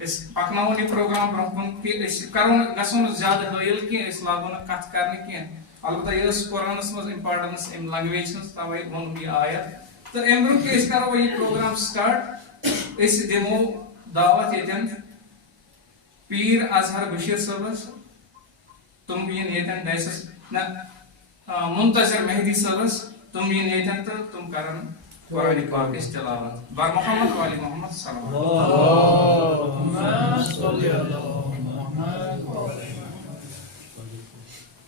पकनावन यह प्रोग्राम ब्रोहन कि गो ज्यादा हयल कह लागो कथ कर अलबत्ता यह कुरान मज इम्पार्टेंस अम लैंग्वेज तवे वो यह आयत तो अम ब्रो कि करो यह प्रोग्राम स्टार्ट दिमो दावत ये पीर अजहर बशीर सबस तुम इन ये डैसस मुंतजर मेहदी सबस तुम इन ये तो तुम करन कुरान पाक तिलावत बर मोहम्मद वाली मोहम्मद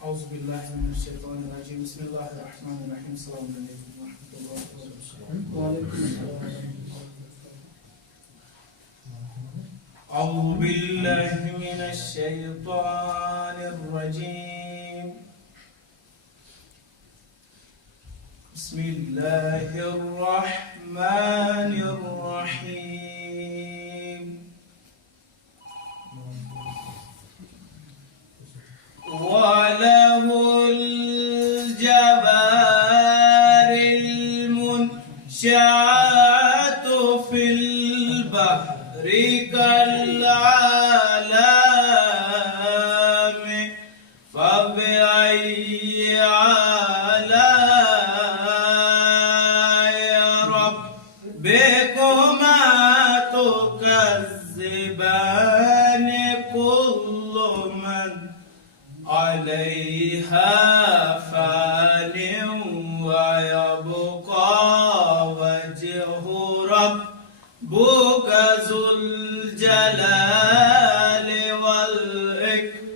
أعوذ بالله من الشيطان الرجيم بسم الله الرحمن الرحيم السلام عليكم ورحمة الله وبركاته وعليكم السلام أعوذ بالله من الشيطان الرجيم بسم الله الرحمن الرحيم وله الجبار المنشآت في البحر كالأعلام فبأي آلاء ربكما تكذبان كل من عليها فان ويبقى وجه ربك ذو الجلال والإكرام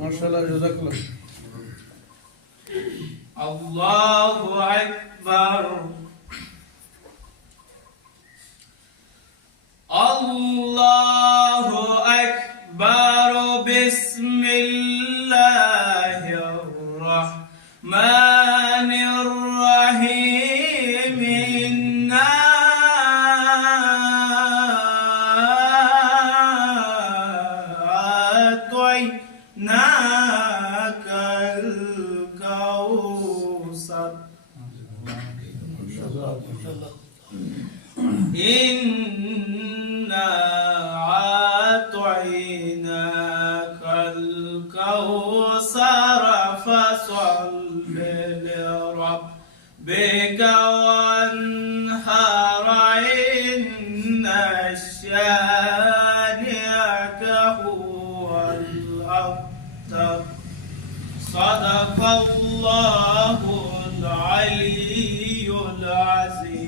ما شاء الله جزاك الله الله أكبر الله أكبر بسم الله الرحمن الرحيم إنا أعطيناك الكوثر إنا أعطيناك الكوثر فصل لربك وانحر إن شانئك هو الأبتر صدق الله العلي العظيم